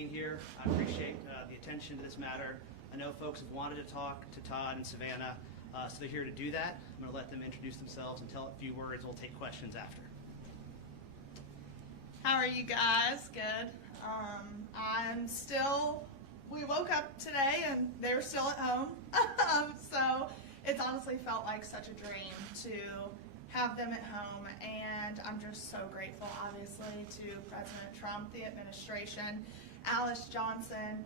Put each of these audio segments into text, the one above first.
being here. I appreciate the attention to this matter. I know folks have wanted to talk to Todd and Savannah, so they're here to do that. I'm going to let them introduce themselves and tell a few words. We'll take questions after. How are you guys? Good. We woke up today and they're still at home. So it's honestly felt like such a dream to have them at home, and I'm just so grateful, obviously, to President Trump, the administration, Alice Johnson,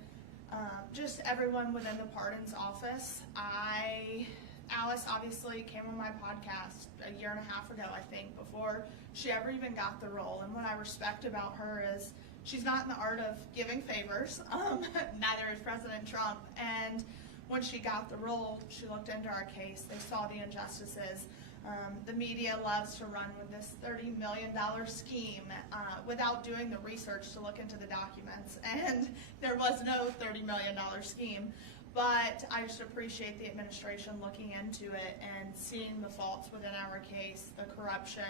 just everyone within the pardons office. Alice obviously came on my podcast a year and a half ago, I think, before she ever even got the role. And what I respect about her is she's not in the art of giving favors. Neither is President Trump. And when she got the role, she looked into our case. They saw the injustices. The media loves to run with this $30 million scheme without doing the research to look into the documents. And there was no $30 million scheme. But I just appreciate the administration looking into it and seeing the faults within our case, the corruption,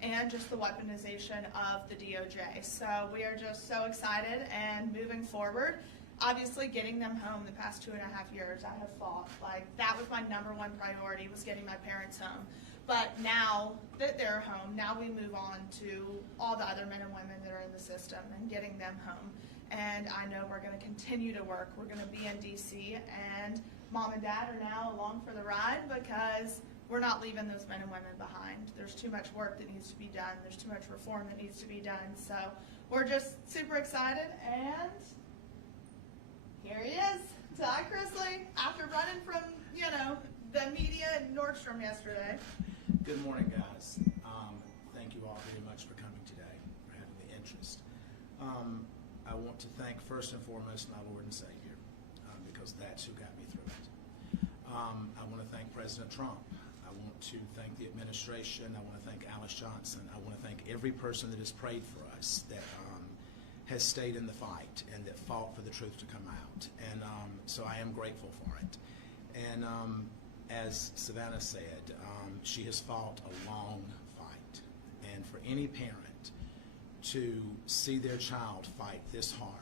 and just the weaponization of the DOJ. So we are just so excited and moving forward. Obviously, getting them home the past 2.5 years, I have fought. Like, that was my #1 priority, was getting my parents home. But now that they're home, now we move on to all the other men and women that are in the system and getting them home. And I know we're going to continue to work. We're going to be in D.C. and Mom and Dad are now along for the ride because we're not leaving those men and women behind. There's too much work that needs to be done. There's too much reform that needs to be done. So we're just super excited, and here he is, Todd Chrisley, after running from, the media in Nordstrom yesterday. Good morning, guys. Thank you all very much for coming today, for having the interest. I want to thank first and foremost my Lord and Savior, because that's who got me through it. I want to thank President Trump. I want to thank the administration. I want to thank Alice Johnson. I want to thank every person that has prayed for us, that has stayed in the fight and that fought for the truth to come out. And so I am grateful for it. And as Savannah said, she has fought a long fight. And for any parent to see their child fight this hard,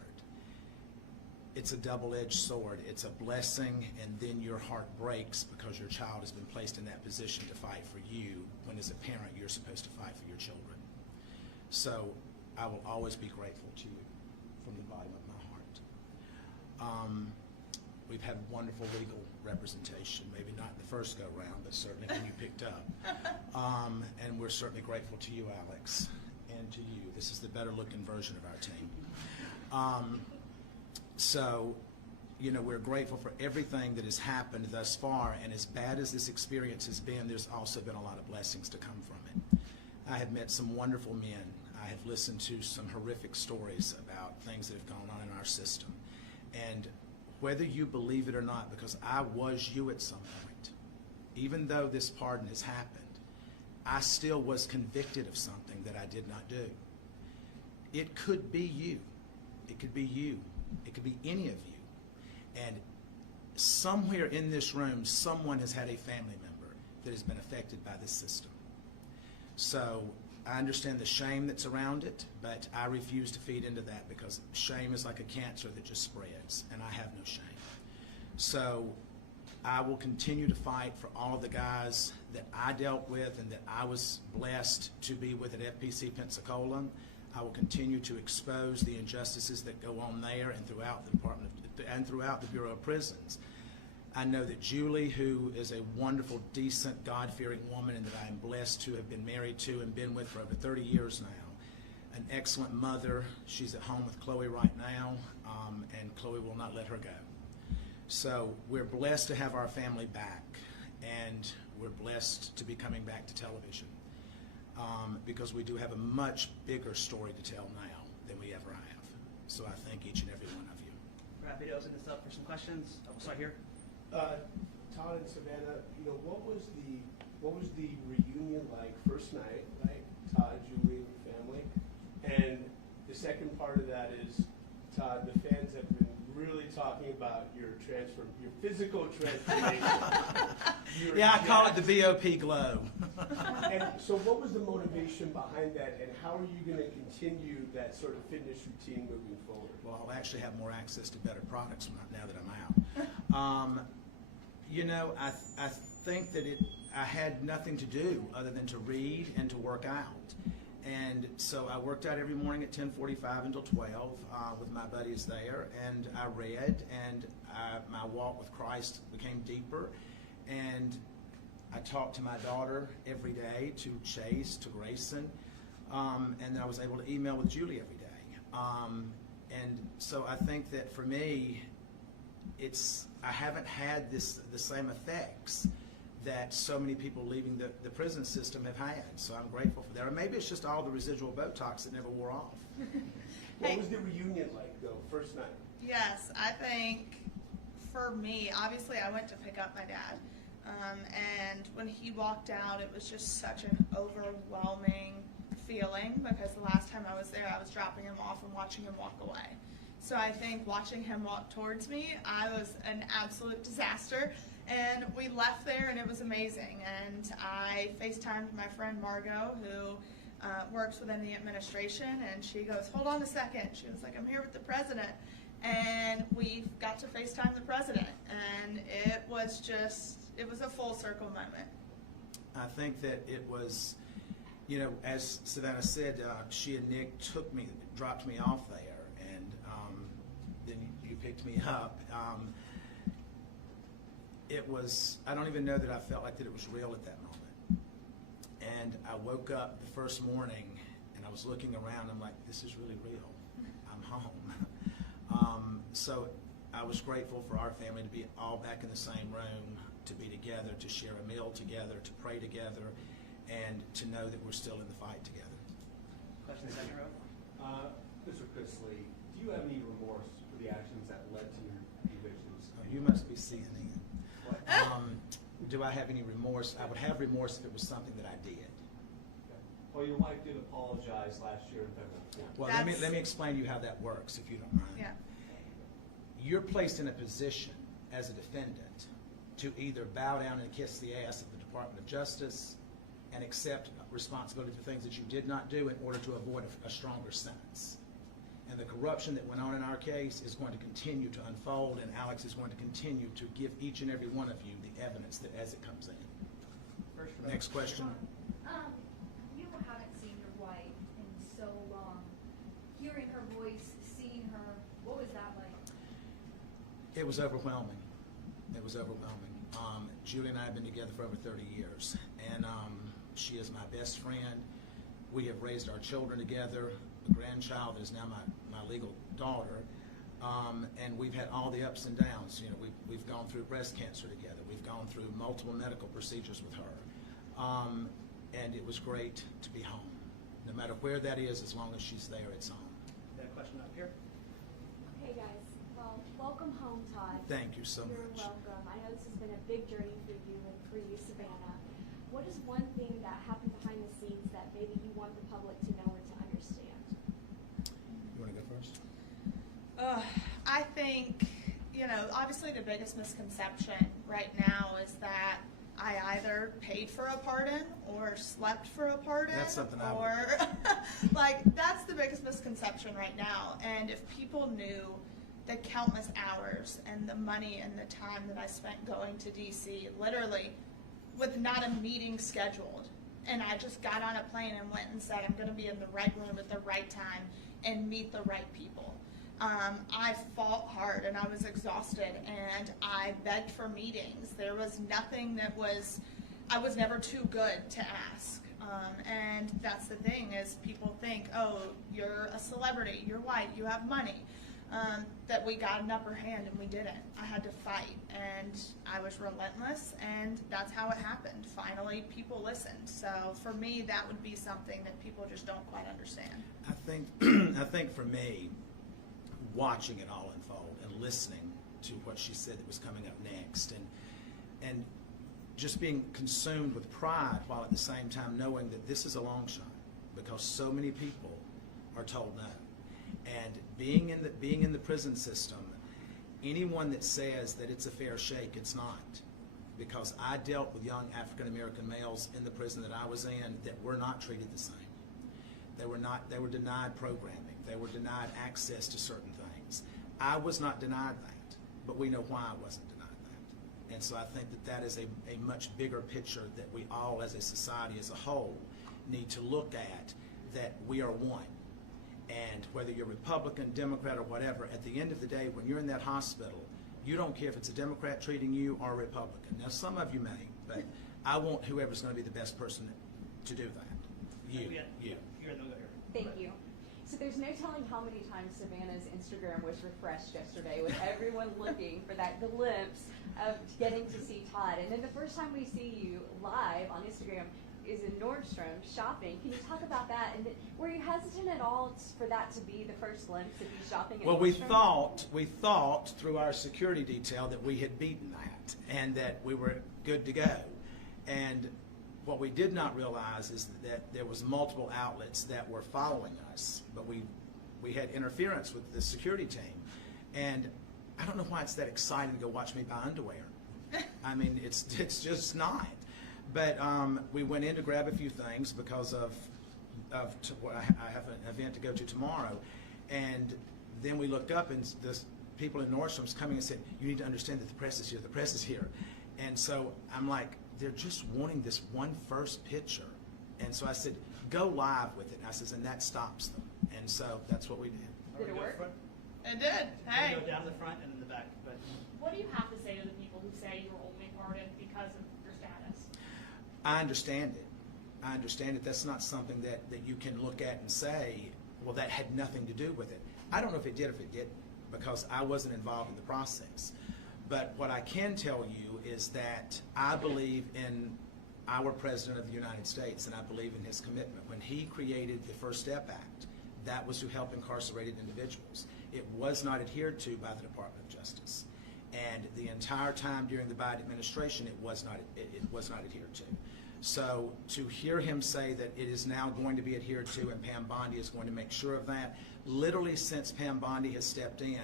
it's a double-edged sword. It's a blessing, and then your heart breaks because your child has been placed in that position to fight for you, when as a parent you're supposed to fight for your children. So I will always be grateful to you from the bottom of my heart. We've had wonderful legal representation, maybe not the first go-round, but certainly when you picked up. And we're certainly grateful to you, Alex, and to you. This is the better-looking version of our team. So, we're grateful for everything that has happened thus far, and as bad as this experience has been, there's also been a lot of blessings to come from it. I have met some wonderful men. I have listened to some horrific stories about things that have gone on in our system. And whether you believe it or not, because I was you at some point, even though this pardon has happened, I still was convicted of something that I did not do. It could be you. It could be you. It could be any of you. And somewhere in this room, someone has had a family member that has been affected by this system. So I understand the shame that's around it, but I refuse to feed into that, because shame is like a cancer that just spreads, and I have no shame. So I will continue to fight for all of the guys that I dealt with and that I was blessed to be with at FPC Pensacola. I will continue to expose the injustices that go on there and throughout the Department and throughout the Bureau of Prisons. I know that Julie, who is a wonderful, decent, God-fearing woman, and that I am blessed to have been married to and been with for over 30 years now, an excellent mother. She's at home with Chloe right now, and Chloe will not let her go. So we're blessed to have our family back, and we're blessed to be coming back to television, because we do have a much bigger story to tell now than we ever have. So I thank each and every one of you. We're happy to open this up for some questions. We'll start here. Todd and Savannah, what was the reunion like first night, right? Todd, Julie, and family. And the second part of that is, Todd, the fans have been really talking about your physical transformation. Yeah, I call it the BOP glow. And so what was the motivation behind that, and how are you going to continue that sort of fitness routine moving forward? Well, I'll actually have more access to better products now that I'm out. You know, I think that I had nothing to do other than to read and to work out. And so I worked out every morning at 10:45 until 12 with my buddies there, and I read, and my walk with Christ became deeper. And I talked to my daughter every day, to Chase, to Grayson, and then I was able to email with Julie every day. And so I think that for me, I haven't had the same effects that so many people leaving the prison system have had. So I'm grateful for that. Or maybe it's just all the residual Botox that never wore off. What was the reunion like, though, first night? Yes, I think for me, obviously I went to pick up my dad. And when he walked out, it was just such an overwhelming feeling, because the last time I was there, I was dropping him off and watching him walk away. So I think watching him walk towards me, I was an absolute disaster. And we left there, and it was amazing. And I FaceTimed my friend Margot, who works within the administration, and she goes, "Hold on a second." She was like, "I'm here with the president." And we got to FaceTime the president, and it was a full circle moment. I think that it was, you know, as Savannah said, she and Nick dropped me off there, and then you picked me up. I don't even know that I felt like that it was real at that moment. And I woke up the first morning, and I was looking around, I'm like, this is really real. I'm home. So I was grateful for our family to be all back in the same room, to be together, to share a meal together, to pray together, and to know that we're still in the fight together. Question second row. Mr. Chrisley, do you have any remorse for the actions that led to your evictions? Oh, you must be seeing it. What? Do I have any remorse? I would have remorse if it was something that I did. Well, your wife did apologize last year in February. Well, let me explain to you how that works, if you don't mind. Yeah. You're placed in a position as a defendant to either bow down and kiss the ass of the Department of Justice and accept responsibility for things that you did not do in order to avoid a stronger sentence. And the corruption that went on in our case is going to continue to unfold, and Alex is going to continue to give each and every one of you the evidence that as it comes in. First row. Next question. You haven't seen your wife in so long. Hearing her voice, seeing her, what was that like? It was overwhelming. It was overwhelming. Julie and I have been together for over 30 years, and she is my best friend. We have raised our children together. The grandchild is now my legal daughter, and we've had all the ups and downs. You know, we've gone through breast cancer together. We've gone through multiple medical procedures with her, and it was great to be home. No matter where that is, as long as she's there, it's home. Got a question up here. Hey guys, well, welcome home, Todd. Thank you so You're much. welcome. I know this has been a big journey for you and for you, Savannah. What is one thing that happened behind the scenes that maybe you want the public to know or to understand? You want to go first? I think, obviously the biggest misconception right now is that I either paid for a pardon or slept for a pardon. That's something I would- or that's the biggest misconception right now. And if people knew the countless hours and the money and the time that I spent going to DC, literally with not a meeting scheduled, and I just got on a plane and went and said I'm going to be in the right room at the right time and meet the right people. I fought hard and I was exhausted, and I begged for meetings. There was nothing I was never too good to ask. And that's the thing, is people think, oh, you're a celebrity, you're white, you have money, that we got an upper hand, and we didn't. I had to fight, and I was relentless, and that's how it happened. Finally, people listened. So for me, that would be something that people just don't quite understand. I think for me, watching it all unfold and listening to what she said that was coming up next, and just being consumed with pride, while at the same time knowing that this is a long shot, because so many people are told no. And being in the prison system, anyone that says that it's a fair shake, it's not. Because I dealt with young African-American males in the prison that I was in that were not treated the same. They were denied programming. They were denied access to certain things. I was not denied that, but we know why I wasn't denied that. And so I think that that is a much bigger picture that we all as a society as a whole need to look at, that we are one. And whether you're Republican, Democrat, or whatever, at the end of the day, when you're in that hospital, you don't care if it's a Democrat treating you or a Republican. Now, some of you may, but I want whoever's going to be the best person to do that. You. You're in the middle here. Thank you. So there's no telling how many times Savannah's Instagram was refreshed yesterday with everyone looking for that glimpse of getting to see Todd. And then the first time we see you live on Instagram is in Nordstrom shopping. Can you talk about that? And were you hesitant at all for that to be the first glimpse of you shopping at Well, Nordstrom? we thought through our security detail that we had beaten that and that we were good to go. And what we did not realize is that there was multiple outlets that were following us, but we had interference with the security team. And I don't know why it's that exciting to go watch me buy underwear. I mean, it's just not. But we went in to grab a few things because I have an event to go to tomorrow. And then we looked up and the people in Nordstrom's coming and said, you need to understand that the press is here, the press is here. And so I'm like, they're just wanting this one first picture. And so I said, go live with it. And I says, and that stops them. And so that's what we did. Did it work? It did. Hey. Go down the front and in the back. But What do you have to say to the people who say you were only pardoned because of your status? I understand it. I understand it. That's not something that you can look at and say, well, that had nothing to do with it. I don't know if it did or if it didn't, because I wasn't involved in the process. But what I can tell you is that I believe in our President of the United States, and I believe in his commitment. When he created the First Step Act, that was to help incarcerated individuals. It was not adhered to by the Department of Justice. And the entire time during the Biden administration, it was not adhered to. So to hear him say that it is now going to be adhered to and Pam Bondi is going to make sure of that, literally since Pam Bondi has stepped in,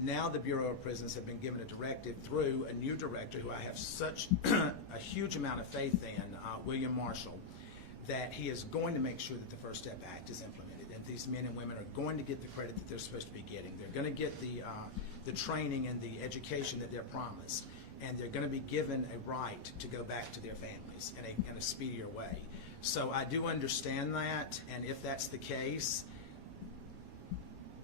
now the Bureau of Prisons have been given a directive through a new director who I have such a huge amount of faith in, William Marshall, that he is going to make sure that the First Step Act is implemented, and these men and women are going to get the credit that they're supposed to be getting. They're going to get the training and the education that they're promised, and they're going to be given a right to go back to their families in a speedier way. So I do understand that, and if that's the case,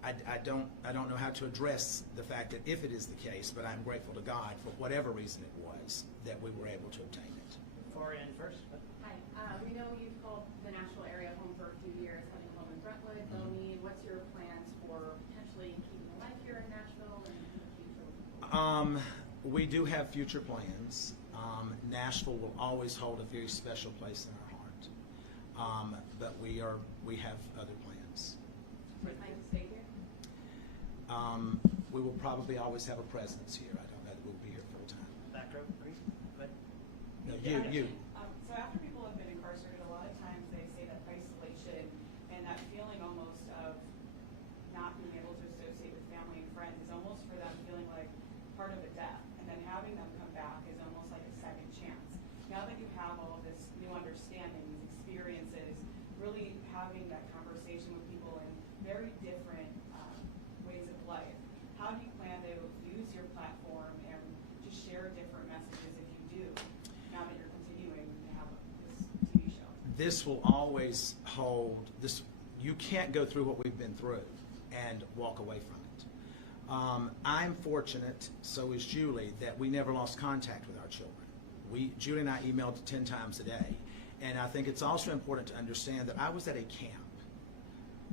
I don't know how to address the fact that if it is the case, but I'm grateful to God for whatever reason it was that we were able to obtain it. Flora in first. Hi, we know you've called the Nashville area home for a few years, having a home in Brentwood, Boney. What's your plans for potentially keeping a life here in Nashville and in the future? We do have future plans. Nashville will always hold a very special place in our heart, but we have other plans. Do you plan to stay here? We will probably always have a presence here. I don't know that we'll be here full time. Back row, please. Go ahead. No, you. So after people have been incarcerated, a lot of times they say that isolation and that feeling almost of not being able to associate with family and friends is almost for them feeling like part of a death. And then having them come back is almost like a second chance. Now that you have all of this new understanding, these experiences, really having that conversation with people in very different ways of life, how do you plan to use your platform and just share different messages if you do, now that you're continuing to have this TV show? This will always hold this. You can't go through what we've been through and walk away from it. I'm fortunate, so is Julie, that we never lost contact with our children. Julie and I emailed 10 times a day, and I think it's also important to understand that I was at a camp.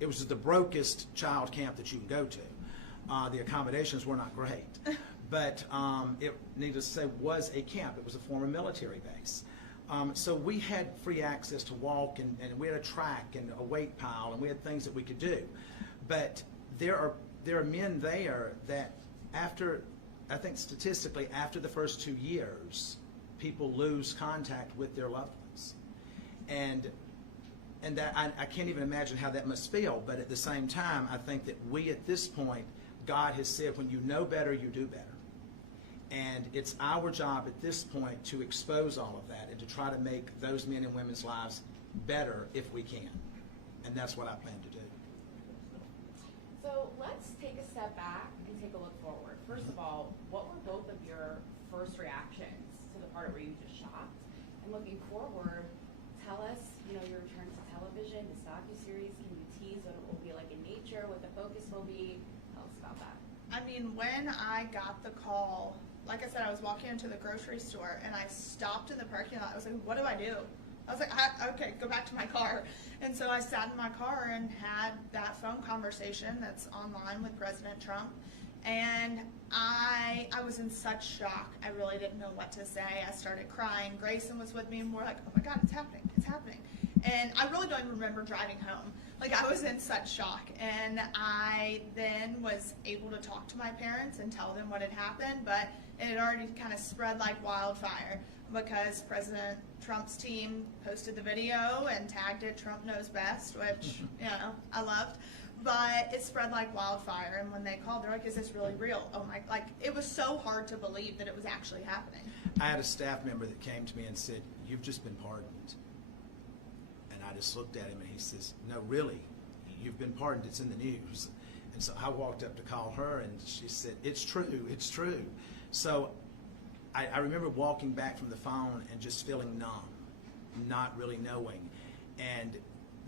It was the brokest child camp that you can go to. The accommodations were not great, but it, needless to say, was a camp. It was a former military base. So we had free access to walk, and we had a track and a weight pile, and we had things that we could do. But there are men there that after, I think statistically, after the first 2 years, people lose contact with their loved ones. And that I can't even imagine how that must feel, but at the same time, I think that we at this point God has said, when you know better, you do better. And it's our job at this point to expose all of that and to try to make those men and women's lives better if we can. And that's what I plan to do. So let's take a step back and take a look forward. First of all, what were both of your first reactions to the part where you just shocked? And looking forward, tell us, your return to television, this docuseries. Can you tease what it will be like in nature, what the focus will be? Tell us about that. I mean, when I got the call, like I said, I was walking into the grocery store and I stopped in the parking lot. I was like, what do I do? I was like, okay, go back to my car. And so I sat in my car and had that phone conversation that's online with President Trump. And I was in such shock. I really didn't know what to say. I started crying. Grayson was with me and we're like, oh my God, it's happening. It's happening. And I really don't even remember driving home. Like, I was in such shock. And I then was able to talk to my parents and tell them what had happened, but it had already kind of spread like wildfire because President Trump's team posted the video and tagged it Trump Knows Best, which, I loved. But it spread like wildfire, and when they called, they're like, is this really real? Oh my, like, it was so hard to believe that it was actually happening. I had a staff member that came to me and said, you've just been pardoned. And I just looked at him and he says, no, really, you've been pardoned, it's in the news. And so I walked up to call her and she said, it's true, it's true. So I remember walking back from the phone and just feeling numb, not really knowing. And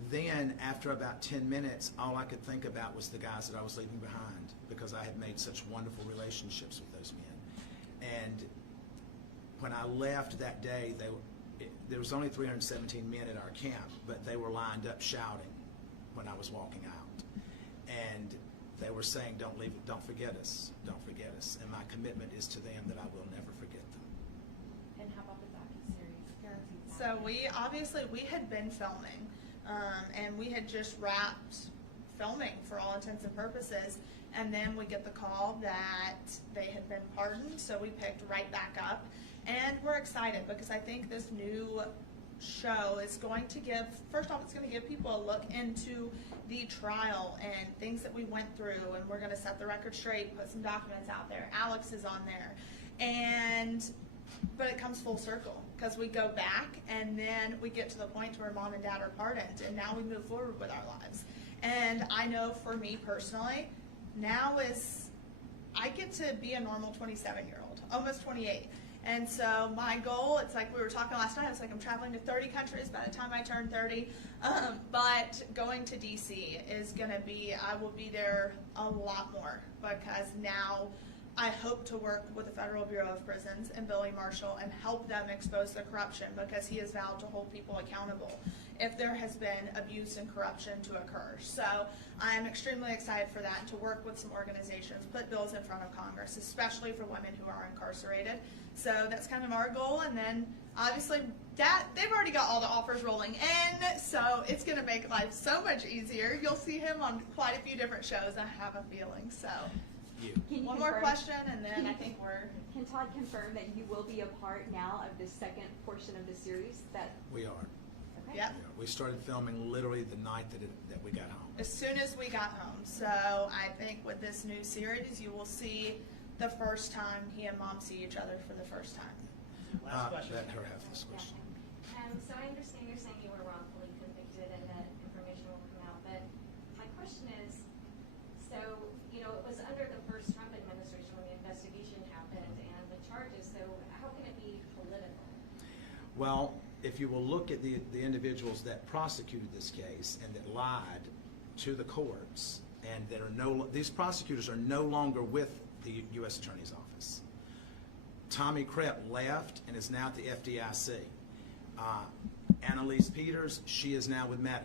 then after about 10 minutes, all I could think about was the guys that I was leaving behind because I had made such wonderful relationships with those men. And when I left that day, there was only 317 men at our camp, but they were lined up shouting when I was walking out. And they were saying, don't leave it, don't forget us, don't forget us. And my commitment is to them that I will never forget them. And how about the docuseries? So we had been filming, and we had just wrapped filming for all intents and purposes, and then we get the call that they had been pardoned, so we picked right back up, and we're excited because I think this new show is going to give, first off, it's going to give people a look into the trial and things that we went through, and we're going to set the record straight, put some documents out there. Alex is on there, but it comes full circle because we go back and then we get to the point where mom and dad are pardoned, and now we move forward with our lives. And I know for me personally, now I get to be a normal 27-year-old, almost 28. And so my goal, it's like we were talking last night, it's like I'm traveling to 30 countries by the time I turn 30. But going to DC is going to be, I will be there a lot more because now I hope to work with the Federal Bureau of Prisons and Billy Marshall and help them expose the corruption because he has vowed to hold people accountable if there has been abuse and corruption to occur. So I'm extremely excited for that and to work with some organizations, put bills in front of Congress, especially for women who are incarcerated. So that's kind of our goal. And then obviously they've already got all the offers rolling in, so it's going to make life so much easier. You'll see him on quite a few different shows, I have a feeling. So one more question, and then I think we're... Can Todd confirm that you will be a part now of the second portion of the series? We are. Okay. Yep. We started filming literally the night that we got home. As soon as we got home. So I think with this new series, you will see the first time he and mom see each other for the first time. Last question. Let her have this question. So I understand you're saying you were wrongfully convicted and that information will come out, but my question is, so, it was under the first Trump administration when the investigation happened and the charges, so how can it be political? Well, if you will look at the individuals that prosecuted this case and that lied to the courts, and that these prosecutors are no longer with the U.S. Attorney's Office. Tommy Krepp left and is now at the FDIC. Annalise Peters, she is now with Meta.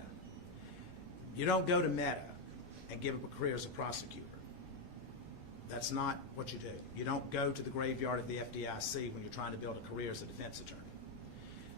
You don't go to Meta and give up a career as a prosecutor. That's not what you do. You don't go to the graveyard of the FDIC when you're trying to build a career as a defense attorney.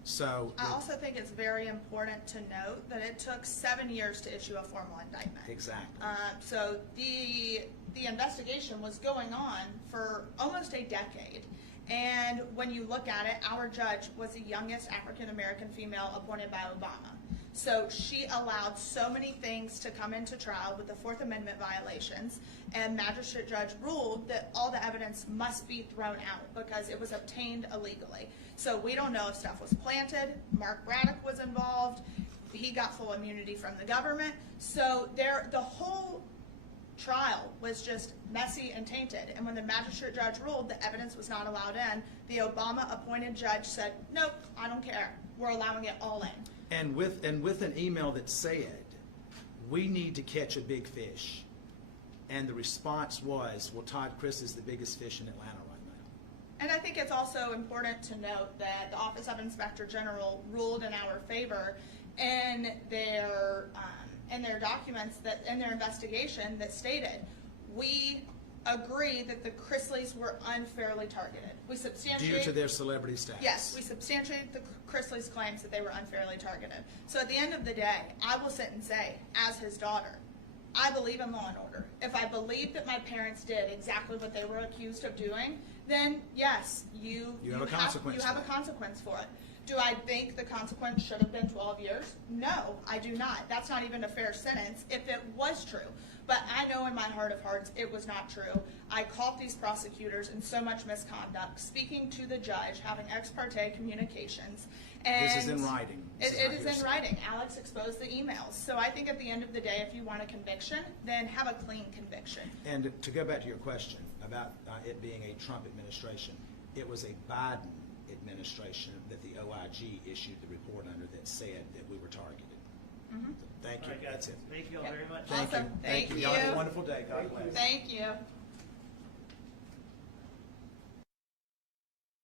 So I also think it's very important to note that it took 7 years to issue a formal indictment. Exactly. So the investigation was going on for almost a decade. And when you look at it, our judge was the youngest African-American female appointed by Obama. So she allowed so many things to come into trial with the Fourth Amendment violations, and magistrate judge ruled that all the evidence must be thrown out because it was obtained illegally. So we don't know if stuff was planted. Mark Braddock was involved. He got full immunity from the government. So the whole trial was just messy and tainted. And when the magistrate judge ruled the evidence was not allowed in, the Obama-appointed judge said, nope, I don't care. We're allowing it all in. And with an email that said, we need to catch a big fish. And the response was, well, Todd, Chris is the biggest fish in Atlanta right now. And I think it's also important to note that the Office of Inspector General ruled in our favor in their documents, that in their investigation, that stated, we agree that the Chrisleys were unfairly targeted. We substantiate Due to their celebrity status. Yes, we substantiate the Chrisley's claims that they were unfairly targeted. So at the end of the day, I will sit and say, as his daughter, I believe in law and order. If I believe that my parents did exactly what they were accused of doing, then yes, you have a consequence for it. Do I think the consequence should have been 12 years? No, I do not. That's not even a fair sentence if it was true. But I know in my heart of hearts it was not true. I caught these prosecutors in so much misconduct, speaking to the judge, having ex parte communications. And this is in writing. It is in writing. Alex exposed the emails. So I think at the end of the day, if you want a conviction, then have a clean conviction. And to go back to your question about it being a Trump administration, it was a Biden administration that the OIG issued the report under that said that we were targeted. Mm-hmm. So thank you. All right, guys. That's it. Thank you all very much. Thank Awesome. you. Thank you. Y'all have a wonderful day. God bless. Thank you.